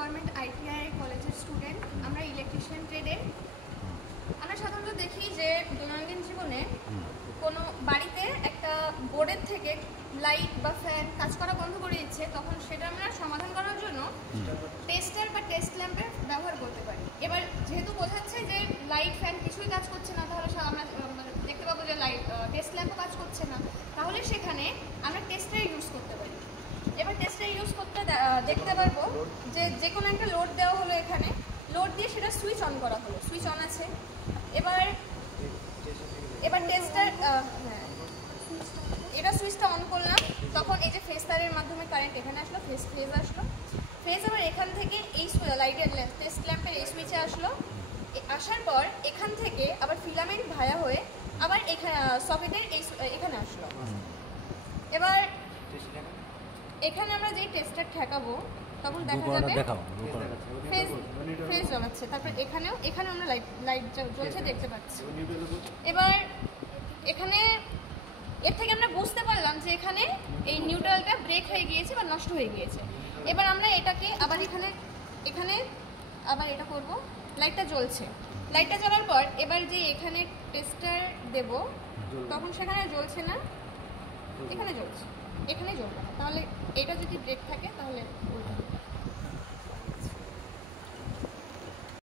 Government ITI কলেজের student. আমরা electrician ট্রেডে। আমরা সাধারণত দেখি যে দৈনন্দিন জীবনে কোনো বাড়িতে একটা বোর্ডের থেকে লাইট বা ফ্যান কাজ করা বন্ধ করে দিচ্ছে, তখন সেটা আমরা সমাধান করার জন্য টেস্টার বা টেস্ট ল্যাম্পের ব্যবহার করতে পারি। এবার যেহেতু বোঝাচ্ছে যে লাইট ফ্যান কিছুই কাজ করছে না, তাহলে আমরা দেখতে পাবো যে টেস্ট ল্যাম্পও কাজ করছে না, তাহলে সেখানে আমরা টেস্টার ইউজ করতে পারি। এবার টেস্টার ইউজ করতে দেখতে পারবো যে কোনো একটা লোড দেওয়া হলো, এখানে লোড দিয়ে সেটা সুইচ অন করা হলো, সুইচ অন আছে। এবার টেস্টার এটা সুইচটা অন করলাম, তখন এই যে ফেজ তারের মাধ্যমে কারেন্ট এখানে আসলো, ফেজ আসলো, ফেজ আবার এখান থেকে এই লাইটের টেস্ট ল্যাম্পের এই সুইচে আসলো, আসার পর এখান থেকে আবার ফিলামেন্ট ভায়া হয়ে আবার এখানে সকেটের এখানে আসলো। এবার এখানে আমরা যেই টেস্টার ঠেকাবো তখন দেখা যাবে ফেজ জ্বলাচ্ছে, তারপর এখানে আমরা লাইট জ্বলছে দেখতে পাচ্ছি। এবার এখানে এর থেকে আমরা বুঝতে পারলাম যে এখানে এই নিউট্রালটা ব্রেক হয়ে গিয়েছে বা নষ্ট হয়ে গিয়েছে। এবার আমরা এটাকে আবার এখানে আবার এটা করব, লাইটটা জ্বলছে। লাইটটা জ্বলার পর এবার যে এখানে টেস্টার দেব, তখন সেখানে জ্বলছে না, এখানে জ্বলছে, এখানে জ্বলবে না। তাহলে এটা যদি ব্রেক থাকে তাহলে